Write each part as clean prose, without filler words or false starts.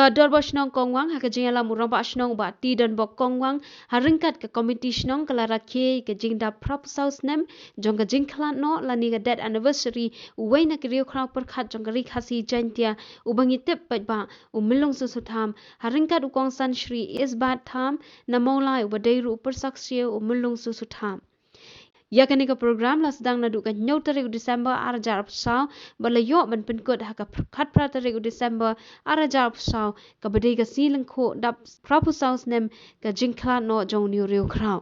Gador ba shnong kongwang ha kajing ala murang ba shnong ba ti dan ba kongwang ha ringkat ka committee shnong kala rakhe kajing da prop south nem jong kajing khlan no lani ka dead anniversary uwai na kriyo khraw par khat jong kari khasi jantia ubangi tip ba umilong su sutham ha ringkat ukong san shri isbat tham namolai ubadai ru upar saksye umilong su sutham yakani ka program la sedang nadu ka nyau tarik Desember arajar psau balayo ban penkut ha ka khat pra tarik Desember arajar psau ka badai ka silang kho dap propusau nem ka jingkla no jong new real kraw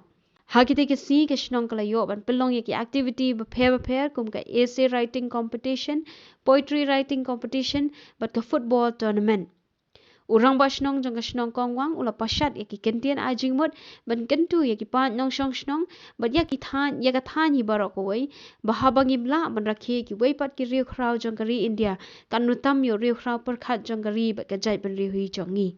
Hakite ke si ke shnong kala yo ban pelong ye ki activity ba phair kum ka essay writing competition poetry writing competition but ka football tournament Urang ba shnong jong ka shnong kongwang ula pashat ye ki kentian ajing mut ban kentu ye ki pa nong shong shnong bat ya ki than ye ka than hi barok wei bahabang ibla ban rakhe ki wei pat ki riu khrau jong kari India kanutam yo riu khrau par khat jong kari ba ka jai ban riu hi jongi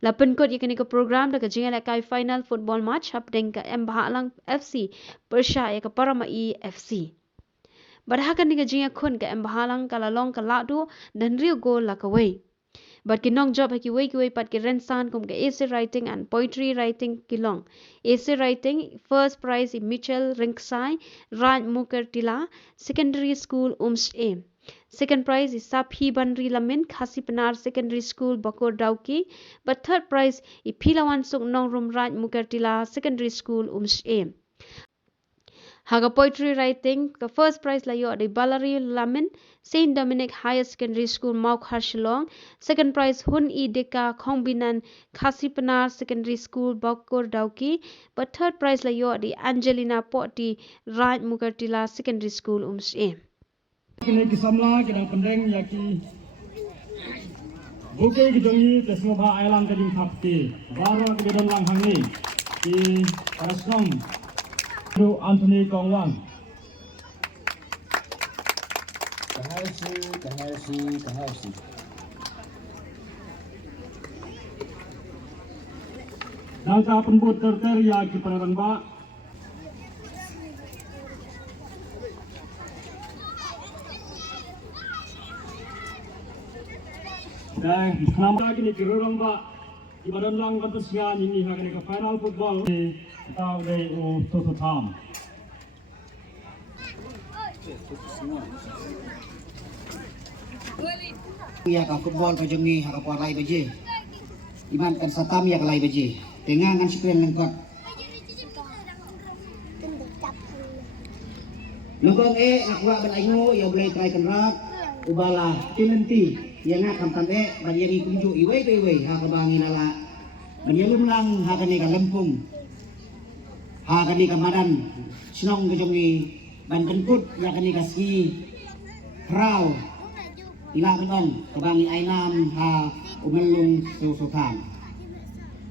Lapan kot ye kini ka program da ka jinga kai final football match hapdeng ka Bahalang FC Persha ye ka Parama FC Badhakan ni ka jinga khun ka Bahalang ka lalong ka ladu dan riu gol la ka wei But kinong job ki wei pat ki rensan kum ka essay writing and poetry writing kilong. Essay writing first prize in Mitchell Rinksai Raj Mukertila Secondary School A. Second prize is Saphi Banri Lamin Khasi Panar Secondary School Bakor Dauki. But third prize is Pilawan Suk Nongrum Raj Mukertila Secondary School A. Haga poetry writing the first prize la yo de Balari Lamin Saint Dominic Higher Secondary School Maukhar Shillong second prize Hun E Deka Khongbinan Khasipanar Secondary School Bakor Dauki but third prize la yo de Angelina Poti Raj Mukertila Secondary School A Kini kisamla kina pendeng yaki buke kijongi kesmoba ailang kajing kapti baru kedon lang hangi di Parasnom Bro Anthony Kongwang. Kahasi. Nangka penbut terter ya ki panarang ba. Dan nama kini kirurang ba. Ibadan lang pantasnya ini hakani ka final football tao dei o to tham. Ya ka football ka jongi haka po lay baje. Iman kan satam ya lay baje. Tengangan sipen lengkot. Lugong nakwa ban aingo ya boleh try kenrak ubala tinenti ya nga kamtame banyari kunju iwei haka bangi nala menyelum lang haka ni ka lempung haka ni ka madan sinong ka jongi ban kenkut ya ka ni ka ski kraw ila kenon kabangi ainam ha umelung susukan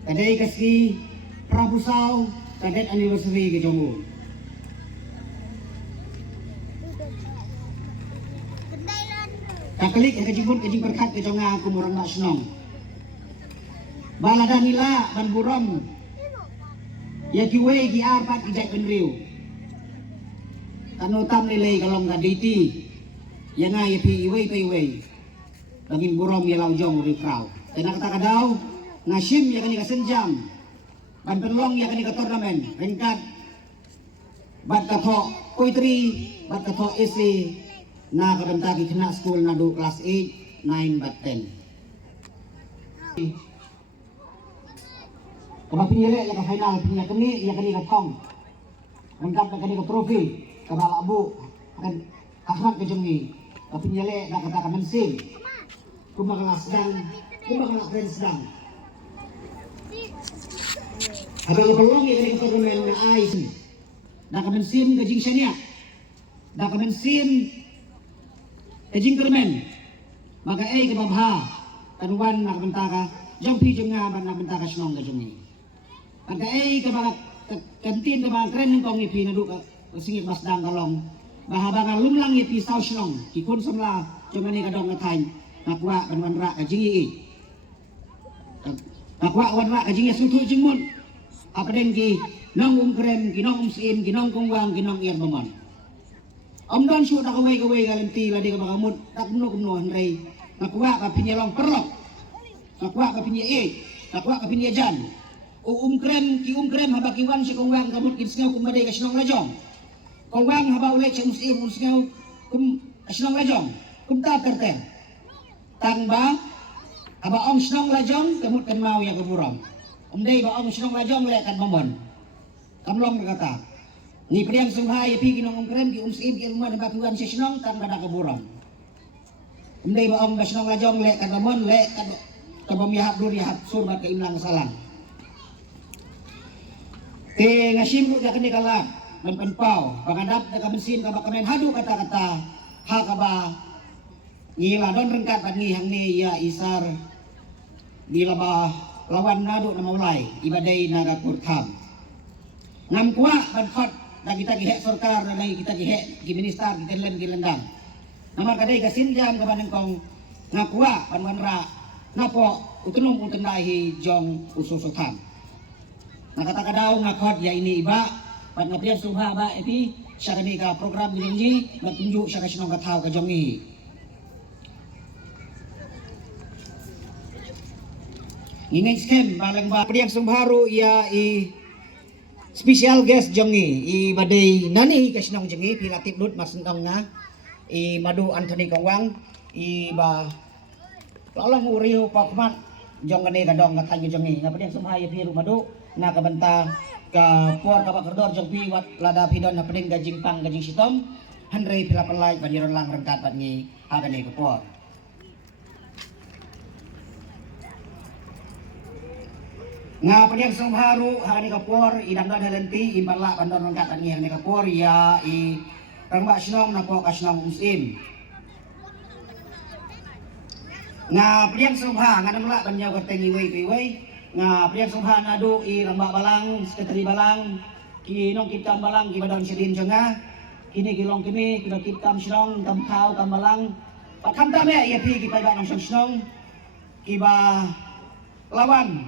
kadai ka ski prabusau kadet anniversary ka jongo Kalik yang kajing berkat ke jonga kumurang nasional. Balada nila ban burom. Ya kiwe ki arpat ijak penriu. Kanutam nilai kalong kaditi. Ya nga ya pi iwe pa iwe. Bagin burom ya laujong rikrau. Kena kata kadau ngasim ya kani kasenjam. Ban penlong ya kani ka turnamen. Ringkat. Bat kato poetry, bat kato essay. Na kabantagi kena school na do class 8, 9, but 10. Kaba pinyere ya ka final pinya kani ya kani ka thong. Rengkap ka kani ka trophy kabala abu akan akhlak ka jongi. Ka pinyere na kata ka mensim. Kumakala friends sedang. Ada pelong ya kani ka tournament na ice. Na ka mensim ka jing senya. Na ka mensim Kajing kermen, maka ke babha, kanuan nak bentaka, jom pi jom ngaban nak bentaka senong ke jongi. Maka ke bagat kantin ke bagat keren kong ipi naduk ke singit masdang kalong, bahabangan lumlang ipi saw senong, kikun semla jom ni kadong ngatay, nakwa kanuan rak kajingi nakwa wan rak kajingi sutu jingmun, apa dengki nong keren, kinong sim, kinong kongwang, kinong iar baman. Om don shoot ako way galanti la di ka makamut tak no kumno hanray nakuha ka pinyalong perlok nakwa ka pinya nakwa ka pinya jan krem haba kiwan si kongwang kamut kisngaw kumaday kasinong lajong kongwang haba ulit si muslim kisngaw kasinong lajong kumta terten tangba haba om sinong lajong kamut kan mau ya keburang day ba om sinong lajong le kan mamon kamlong berkata ni priang sunghai pi kinong krem ki muslim ki rumah haba kiwan si sinong tangba da keburang day ba om kasinong lajong le kan mamon le kan kabam yahap dur yahap surbat ka imlang salang te ngasim da kani kala menpenpau pangadap da kabensin ka bakamen hadu kata-kata ha ka ba ngila don rengkat ni hang ni ya isar bila ba lawan nadu na maulai ibadai naga kurtam nam kuwa ban khot da kita gihe sarkar da kita gihe ki minister kita len ki lendang namar kadai ka sinjam ka baneng kong ngakwa panwanra napo utunong utundahi jong ususutan nakata daw ngakot ya ini iba pat ngapian subha ba iti siya kani ka program nilingji matunjuk siya kasinong kataw ka jongi ingin skem balang ba priang subharu ya i special guest jongi i badai nani kasinong jongi pilatip lut masentong na i madu Anthony Kongwang i ba lalong uriu pakmat jong kani kadong katanya jongi ngapian subha ya piru madu na kabanta ka por ka bakardor jong pi wat lada pidon na peding gajing pang gajing sitom handrei pila pelai badiron lang rengkat bat ngi agane ko por nga peding sum haru agane ko por idang don halenti imbala bandon rengkat bat ngi agane ko por ya i rangba snong na po kasnong muslim nga peding sum ha nga namla banyaw ka tengi wei nga priyak subhan adu i ramba balang sekretari balang kinong kitam balang kibadon sidin jonga kini kilong kimi kita kitam sinong tam kau kam balang pakham tame ya pi ki pai ba nong sinong kiba lawan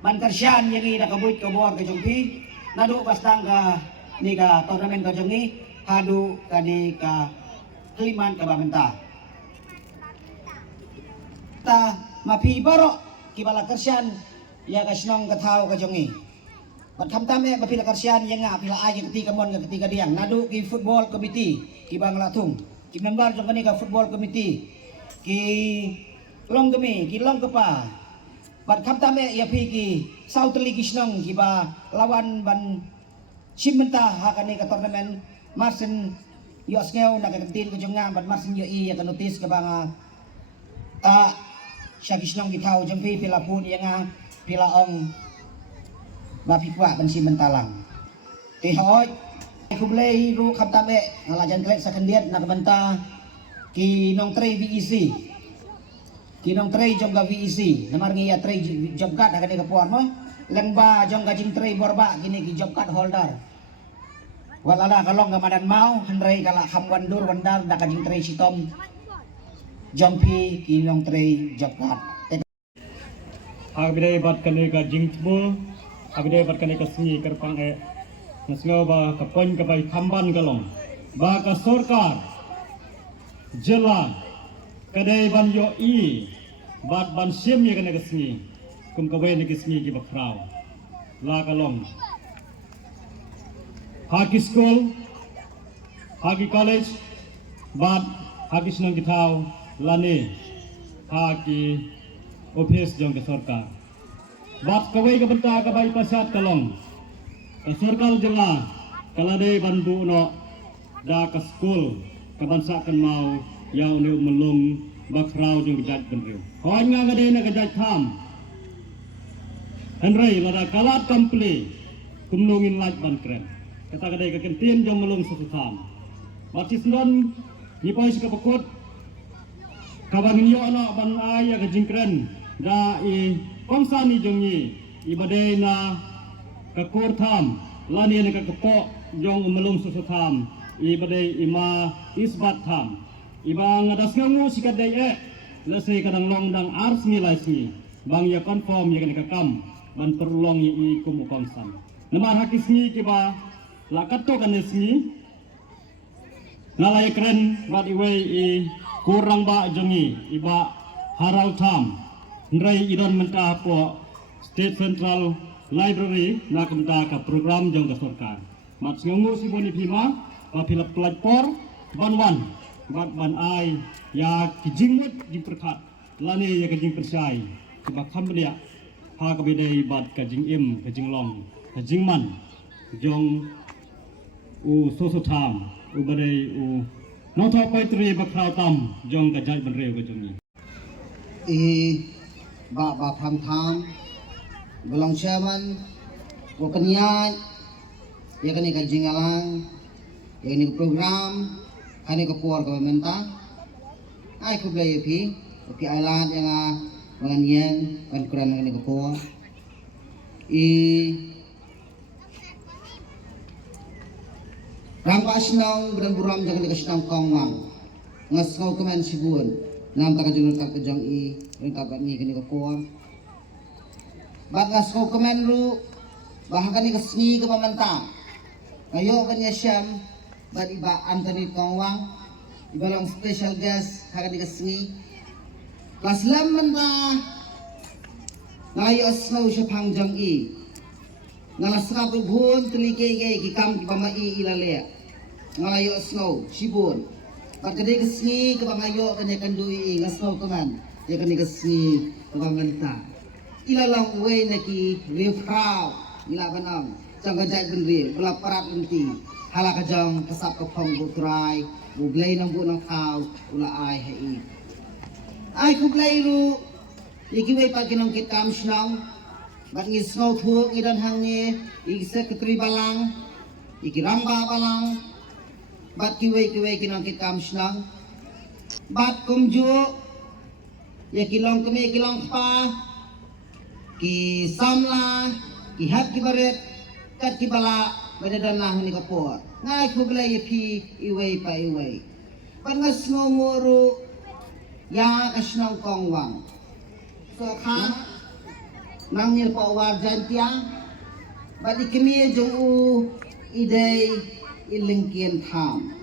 bantersyan yang ida kabuit kabor ka jongpi nadu pastang ka ni ka tournament ka jongi hadu kadi ka keliman ka bamenta ta mapi barok kibala kersian ya kasnong katau ka jongi batham tame bapila kersian yang nga pila ay ketika mon ka ketika diang nadu ki football committee ki bang latung ki member jong kani ka football committee ki long kami ki long kepa batham tame ya pi ki south league kisnong ki ba lawan ban simenta ha kani ka tournament marsen yo sneu na ka kentin ko jonga ban marsen yo i ya ka notice ka bang siya kisnong gitaw jang pila pun yang pila ong mapikwa ban si mentalang tihoy kublay ru kaptabe ngalajan klek sa kandiat nakabanta kinong tray VEC kinong tray jong ga VEC namar ngiya tray job card agani kapuan mo lengba jong ga jing tray borba gini ki job card holder walala kalong gamadan mau handray kala hamwandur wandar da kajing tray sitom jompi kinong tray jokat agde bat kane ka jingtbo agde bat kane ka singi kerpang nasngaw ba kapoin ka bai khamban galong ba ka sarkar jela kadai ban yo i bat ban sim ye kane ka singi kum ka bai ne ka singi ki bakrao la galong haki school haki college bat haki snong gitaw lani haki office jong ke sarkar bat kawai ka benta ka bai pasat kalong ka sarkar jela kalade bandu no da ka school ka bansa kan mau yaw ne melung bakrau jong jat benriu hoy nga ngade na ka jat tham henry lada kalat komple kumlungin laj ban krem kata kadai ka kentin jong melung susutam batis non ni pois ka pakut kabangin yo ano ban ay ka jingkren da i komsani jongi ibadai na kakurtham lani ne ka kapo jong umelung susutham ibadai ima isbat tham ibang adas ngangu sikadai lasai kadang long dang ars ngilai singi bang ya konform ya ka kam ban perlong i kumu komsan namar hakis ni kiba lakato kan singi nalai keren bat iwei i kurang ba jongi iba harau tham Ndrai idon menta po State Central Library na kemta ka program jong ka sorkar. Mat ngungu si boni pima pa pilap pelajpor ban ban ai ya kijingmut jing perkat lani ya kijing persai keba kamdia ha ka bedai bat kijing im kijing long kijing man jong u soso tham u badai u notho paitri bakrau tam jong ka jai ban reu ka jongi ba tham belong chairman wakanya ya kani ka jingalang ya ni program kani ka puar ka menta ai ku blay pi island yang manganyen kan kuran kani ka puar ram pasnong beran buram jangan dikasih kongwang ngasau kemen sibun nam tak junur tak kejong ringkat ni kani ka puar bak ngasau kemen ru bahkan ni kesni ke pamenta ngayo kanya syam bat iba Anthony Kongwang iba lang special guest hakan di kesni kaslam menta ngayo asnau siya pangjang ngalasra bun telike kikam ki pamai ilale ngayo asnau sibun bat kade kesni ke pangayo kanya kandui ngasnau keman ya kani kesni ke pamenta ilalang way naki refrau ila banam jangga jai benri bela parat enti hala kajang kesap kepong butrai bublay nang bu nang kau ula ai ku blay lu iki way pa kinong kit kam snang bat ngi snow thu ngidan hangi iki sekretary balang iki ramba balang bat kiway kinong kit kam snang bat kumju ya kilong kemi kilong pa ki samla ki hat ki baret kat ki bala badadan lah ni kapor ngai kuglay pi iway pa iway pangas ngomoro ya kasnong kongwang so kha nangil pa war jantiang badi kemi jong u idei ilingkian tham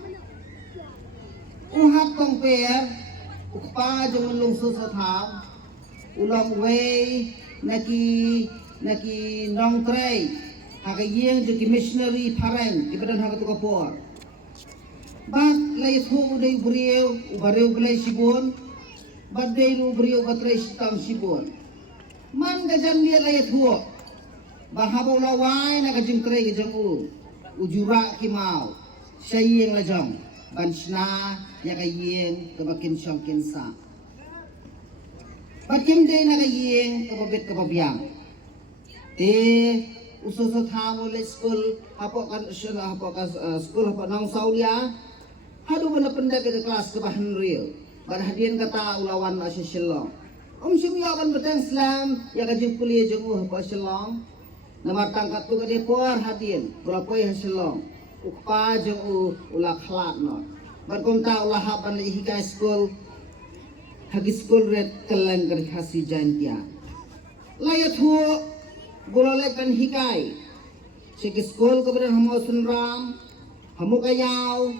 uhat tong per ukpa jong lung so tham ulang way naki nong tray haka yeng jo missionary parent kibadan haka to kapor bak lay thu dei brieu ubareu glay sibon bad dei ru brieu batray sitam sibon man gajan dia lay thu bahabo lawai na gajing tray gajang ujura kimau sayeng lajang bansna ya kayeng kabakin syongkin sa bakim dei na kayeng kababit kababyang ususo thamo le school hapo kan school hapo nang saulia hadu bana pendek ke kelas ke bahan real bar hadian kata ulawan na Shillong simya ban beteng slam ya kajing kuliah jengu hapo Shillong nama tangkat tu ke depor hadian berapoi Shillong ukpa jengu ula khlak no bar konta ulah haban hikai school hagi school red keleng ker khasi jantia layat huo gololek kan hikai segi skol kemudian hamo sunram hamo kayau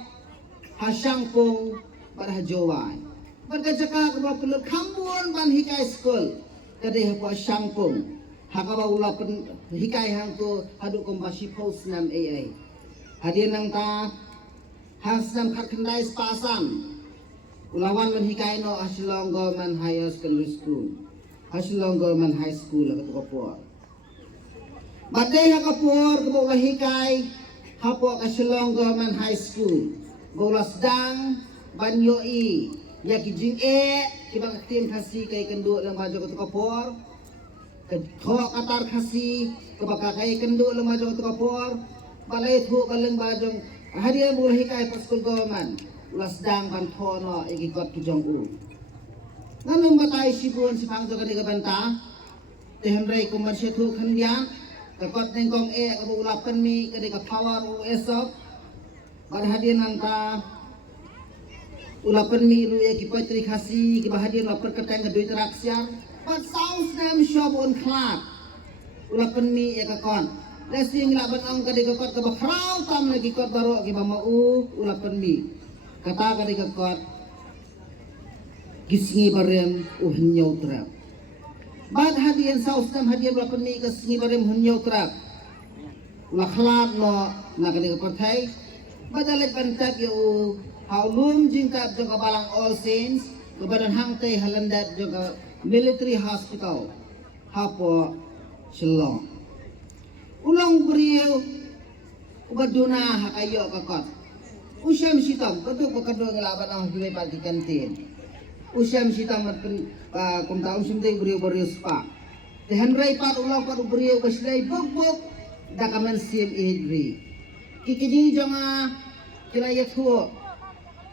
hasangpung pada hajowai berkajaka kedua peluk kambun ban hikai skol kade hapo sangpung hakaba ula pen hikai hang tu hadu kombasi post nam ai hadian nang ta hasam kakendai pasam ulawan man hikai no Shillong Government Higher Secondary School Shillong Government High School la kapor badai hakapor ke bawah hikai hapo ka Shillong Government High School bola sedang banyoi ya kijing kibang tim khasi kai kendu lang bajo ke kapor ke tho katar khasi ke baka kai kendu lang bajo ke kapor balai thu kaleng bajo hadiah bola hikai pa school government ulas sedang ban thono ikikot kijong nganum batai sibun sipang joga ni banta tehenrai komersial thu khandian kakot nengkong kabu ulapan mi kadika power esok bar hadian nangka ulapan mi lu ya kipatri khasi kibahadian lapar kateng ka duit raksyar but sounds them shop on clock ulapan mi ya kakon lesing laban ang kadika kot ka bakraw tam lagi kot baro kibamau ulapan mi kata kadika kot gisngi barem uhinyaw trap Bad hadian sausam hadian berapa ni ke sini barem hunyo kerap. Laklat no nak ni ke partai. Badalit bantat yo haulum jingkap jangka balang All Saints ke badan hangtai halandat jangka military hospital hapo Shillong. Ulang beriau ubaduna hakayo kakot. Usyam sitam kedua kedua ngelaban ang hiway pagi kantin. Usyam sitam matpen kung taong simday beriau spa. Tehan ray pat ulang pat beriau kasilay buk dakaman sim ihidri. Kikijing jonga kilaya thuo.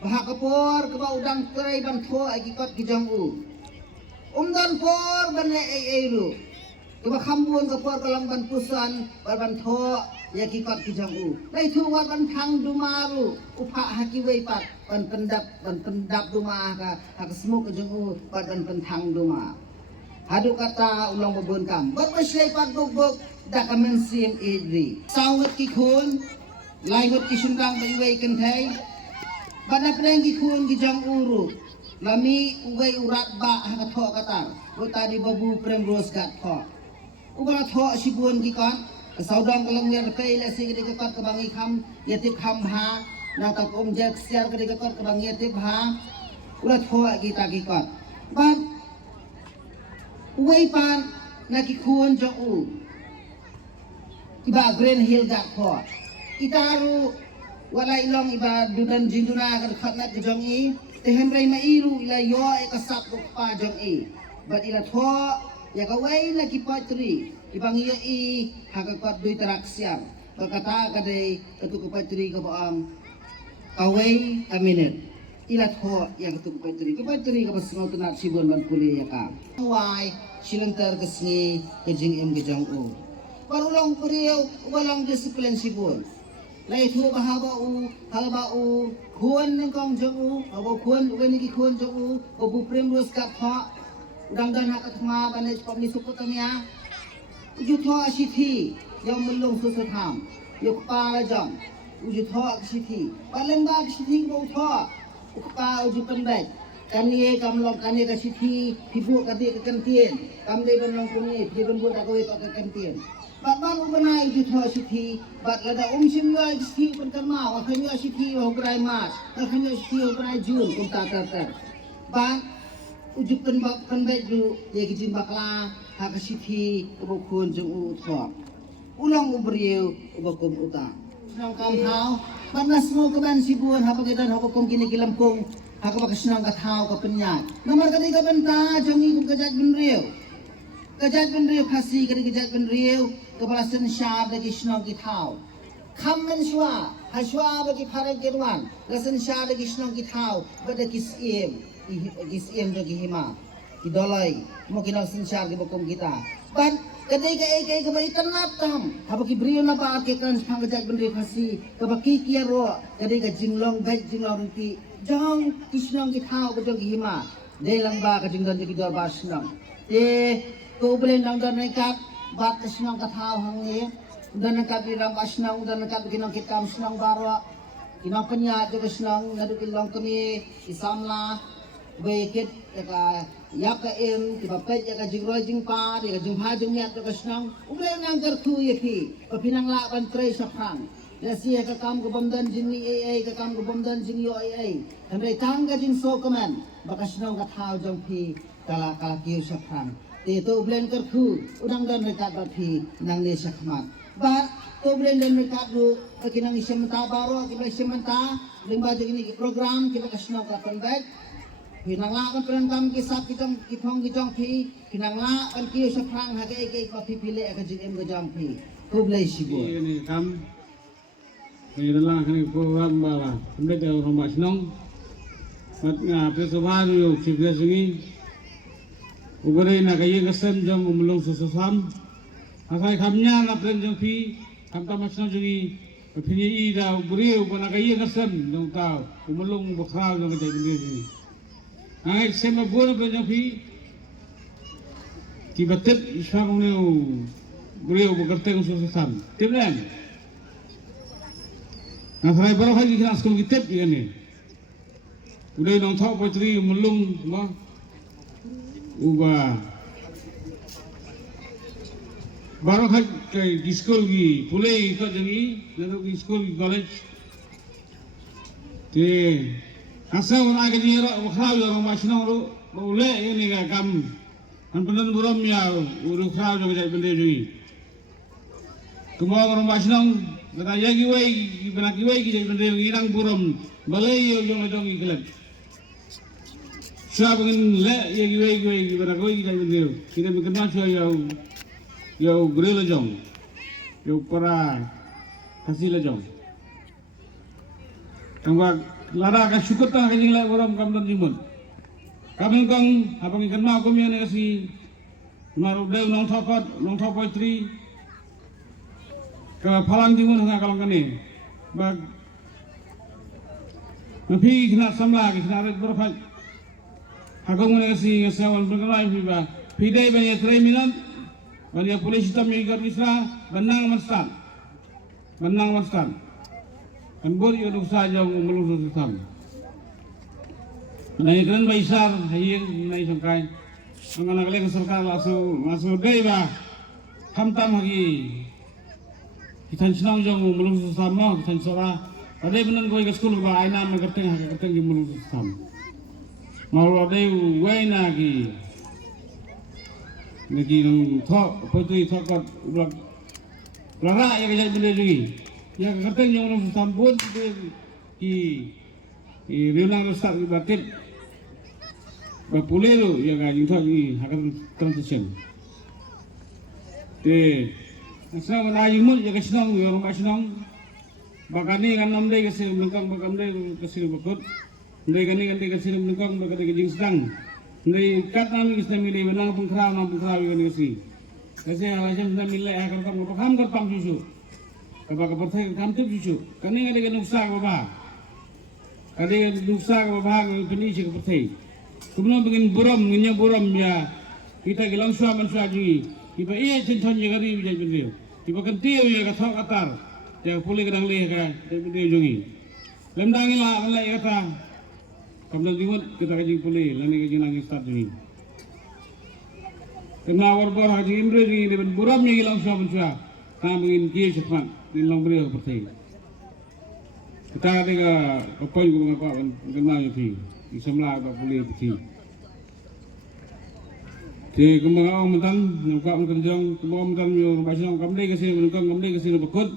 Bahakapor kaba udang teray ban thuo ay kikot kijang u. Umdan por ban ay lu. Kaba khambun kapor kalang ban pusan ban thuo ya kikot kijang u. Nay thuo ban thang dumaru upha hakiway pat ban pendap dumah ka hakasmuk kijang u ban pentang dumah. Hadu kata ulang bebunkam. Bat masyay pat buk dakaman sim ihidri. Sawat kikun Lainut kisundang baiway kentay, banak na yung gikun gijang uru, lami ugay urat ba hakatho katar, o tadi babu prem ros gatho. Ugalat ho sibuan gikon, kasaudang kalang yan kay lasi kadikakot kabangi kam yatip ham ha, natakom jak siar kadikakot kabangi yatip ha, ulat ho kita gikot. But ugay pan nakikun jang u, iba Green Hill gatho. Itaru wala ilong iba dudan jinduna kadkat na jong i tehem ray mairu ila yo e kasap pa jong i but ila tho ya kawai na kipatri ibang iya i hakakat duy taraksyam kakata kadai katu kupatri ka baang kawai aminet ila tho ya katu kupatri ka basngaw tunat sibon ban puli ya ka wai silantar kesni kejing em gejang u parulong puriyo walang disiplin sibon lai thu bahaba u kuan nang kong jong u abo kuan ugan ni kuan jong u obu prem ros ka pha udang dan hak atma banai pom ni sukutamia uju tho asithi yang melung susatham yok pa la jong uju tho asithi paling ba asithi bo tho ukpa uju pendai kanie kamlong kanie ka sithi tibu kati ka kantien kamle banong kuni diban bu tak kowe ka kantien Bapak mengenai juta sithi, bat lada simla sithi pertama, wakanya sithi wakrai mas, wakanya sithi wakrai jun, kumta terter. Bat ujuk penbaik ju, ya kijin bakla, hak sithi kebukun jeng uthok. Ulang uberiu ubakum utang. Senang kam hau, bat nasmo keban sibuan, hapa kedan hapa kum kini kilempung, haka baka senang kathau kapenyat. Nomor ketiga benta, jangi kum kejat benriu. Kejat benriu kasih kejat benriu. Kepala sensyar bagi senang kitau. Kamen shua, hashua bagi pareng kedwan. Sensyar bagi senang kitau. Bada kisiem bagi hima. Idolai, mungkin sensyar di bukum kita. Ban, kadai ka kebaikan natam. Habaki beriu na ba akekan pangajak bendri kasi. Kabaki kiaro, kadai ka jinglong baik jinglong rinti. Jong kisnang kitau bajong hima. Delang ba ka jingdan jadi dor ba senang. Ko boleh nang dan nekat. Bat senang kathau hang ni udan nak bilang senang udan nak bikinang kitam senang baro kinang penyat juga senang nadu kilong kami isamla baikit ya ka em ki bapet ya ka jingroi jingpa ya ka jingha jingnyat juga senang uble nang gertu ye pi papinang la ban tre safran ya si ka kam ko bomdan jinni ai ka kam ko bomdan jinni yo ai kamre tangga jing so kaman baka senang kathau jong pi kala kiu safran itu blend kerku udang dan rekat bati nang le sakmat bat to blend dan rekat du bagi nang isementa baro kita isementa limba ini program kita kasno ka penbek pinang la kan peran kisah kitong pi pinang la kan kiyo sa prang hage ka pipili ka jim ga jam pi to blend sibo ini kam ni dalang kan program bala penbek da rumah senong mat nga pesobaru yo sibya sungi Uberai nak kaya kesem jom umulong sususam, asai kamnya nak pren jom pi, kam tamas jom jungi, pini ida uberai ubana kaya kesem jom tau, umulong bukrau jom kaya bendiri. Angai kesem abuan pren jom pi, tiba tip isam umulong uberai ubekerteng sususam, tip len. Asai baru hari kita sekolah kita tip ni, udah nong thau patri umulong, uba baru hak di school gi pulai itu jadi lalu di school college thì asal orang kerja orang orang macam orang boleh ini kan kam Anpunan buram ya uru khau jo jai bende jui. Kumo orang macam kata ya giwai bana giwai ki jai bende irang buram balai yo jo dong iklan. Siapa ingin le ya giwai bana giwai jai bende kita berkenal siapa yo grela jong yo para hasil jong. Tangga lara ka syukur tang ka jingla buram kam dan jimun. Kami kong abang ikan mau kami ni kasi maru deu nong thopoi tri ke phalang jimun hanga kalong kani bag napi kena samla kena red berfai hakong ni kasi ngasawan berkelai fiba pidai banyak tray milan banyak polisi tam yang isra benang mastan kan bor yo duk saja melusus tam. Nai keren baisar hayeng nai sangkai ang anak lek sarkar lasu dai ba hamtam hagi kitan sinang jong mulung sesama kitan sora ade benan koi ke skul ba aina ma kerteng di mulung sesama mau ade waina gi nagi nang thok potui thokot blak lara ya ke bende lagi ya kerteng jong mulung sesama pun ki riunang start di batit Bapulelo yang ajing thak ni akan transition. Te asal mana ajing mul jaga senang, orang mak senang. Bakani kan namdai kasi mengkang bakamdai kasi bakut. Ndai kani kasi mengkang bakati kajing sedang. Ndai kat nami kasi milih menang pengkerau yang kasi. Kasi alasan sudah milih akan kamu paham kerpam susu. Kabak kepercayaan kamtip susu. Kani ada nuksa kabah. Ada nuksa kabah ngepeni si kepercayaan. Kemudian begin buram ya kita gelang suaman suaji kita iya cinta nyagari bijak benda kita kentiu ya kathok katar ya pulih kadang leh kan benda jongi lemdangi lah kan kata kemudian dimut kita kajing pulih lani kajing nangis start jongi kena war haji imre ni dengan buram yang gelang suaman suah kena begin kia cepat nilang beliau percaya kita ada ke poin ku mengapa kenal itu Isamla apa boleh pergi. Jadi kembang awam mentan, nampak mentan jong, kembang mentan yo macam kamdai kasi berkut,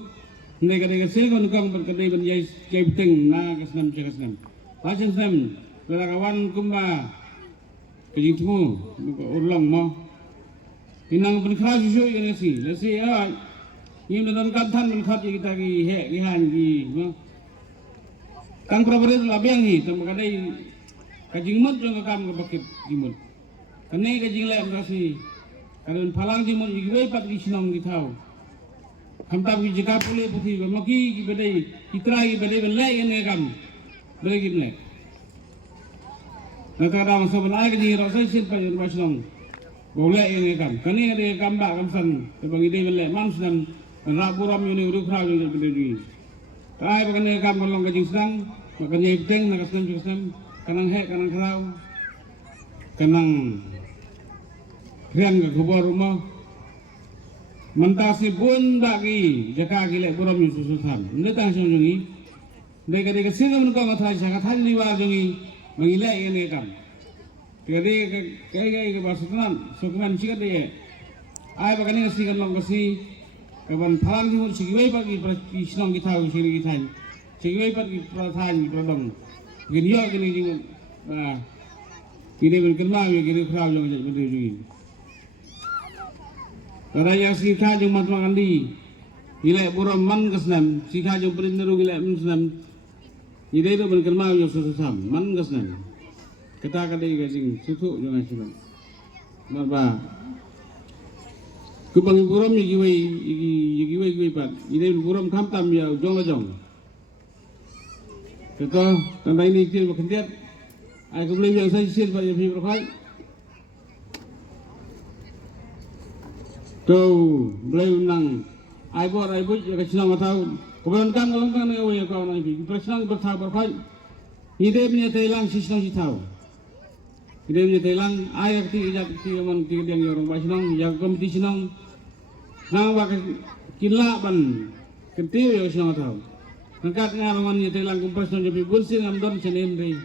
kamdai kadai kasi kan nukang berkadai berjai jai beteng na kasnam. Pasien senam, kawan kumba kejing temu, ulang mo. Inang berkeras susu yang nasi ya. Ini mentan kantan berkat kita ki han ki. Kang prabarit labiang ni, tambah kadai kajing mut jong kam ke bakit jimut. Kani kajing lek kasi. Karon phalang jimut igwei pat gi sinong gi thau. Hamtam gi jika pule puthi maki gi bedai itra gi bedai belai ene kam. Bedai gi lek. Nakara masa belai kajing rasa sin pa yor sinong. Boleh ene kam. Kani ade kam ba kam san tebang ide belai mam senam raburam yuni uruk ra gi bedai gi. Kai bakane kam kalong kajing sedang makanya ibteng nakasnam kanang hek kanang kerau kanang rian ke kubur rumah mentasi pun bagi jaka gilek buram yang sususan ini tang sunjungi dek kesini menukang atai sangat hal liwar jungi mengilek ini kan jadi kayak ke basutan sukuman sikat dia ay bagani nasi kan long kasi kapan phalang jimut sigiwai pagi sinong kita usiri kita sigiwai pagi prathan pradong gini yo gini jimut ini berkenal ya gini kerau yang jadi benda juga karena yang sikha jeng matang andi gilek buram man kesnam sikha jeng perinderu gilek musnam ini itu berkenal yang susam man kesnam kita kadai gajing susu jangan silam marba kubang buram giwai pat ini buram kamtam ya jong kita tanda ini kira berkendiat aku boleh yang saya sisir pada yang berkhidmat tu boleh undang ibu yang kesenang tahu kemudian kan yang kau nanti kesenang berkhidmat ide punya Thailand sistem si tahu ide punya Thailand ayat tiga yang orang basinong yang kompetisi nong nang ba kila ban kentiu yo sino tahu angkat ngarangan ni telang kumpas non jabi bunsin amdon senin ri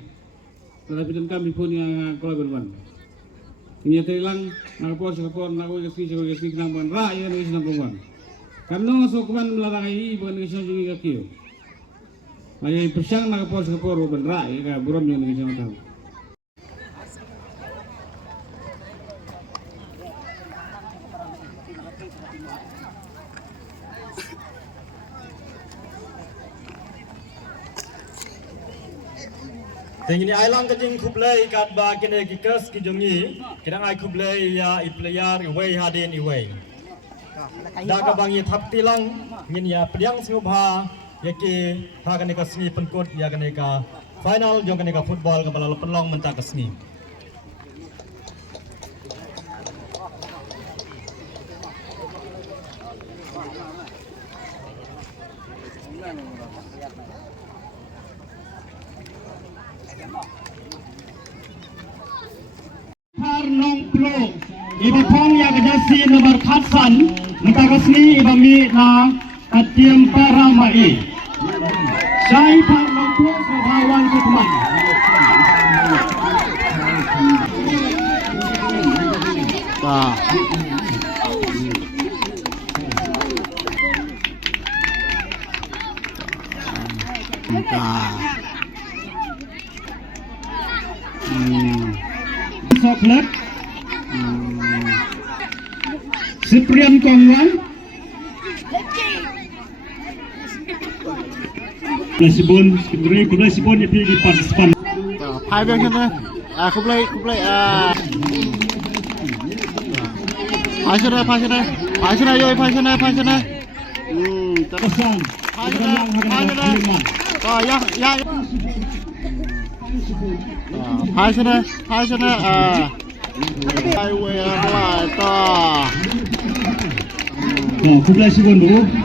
tapi dan kami pun yang kalau berban ini telang ngapor sekapor nago gesi nang ban ra ya ni sino kumban karena sokuman melarang ini bukan kisah juga kio ayah persang ngapor sekapor ban ra ya buram yang ni sino tahu Tinggi ailang kejing kublai kat ba kene kikas kijongi kira ai kublai ya iplayar iwei hadin iwei da ka bangi thap tilang ngin ya priang singubha yake ha kane ka sngi penkot ya kane ka final jong kane ka football ka balalo penlong menta ka sngi Nong Pro iba pong ya kejasi nomor khatsan mentakasni iba mi na katiam paramai Syai Par Nong Pro sebawan kutuman Soklet Cyprian Kongwan Nasibun Kublai Sibun ya pilih partisipan hai bên kia Kublai phai sini yoi phai sini Pesan phai sini hai we lại to Kublai Sibun dulu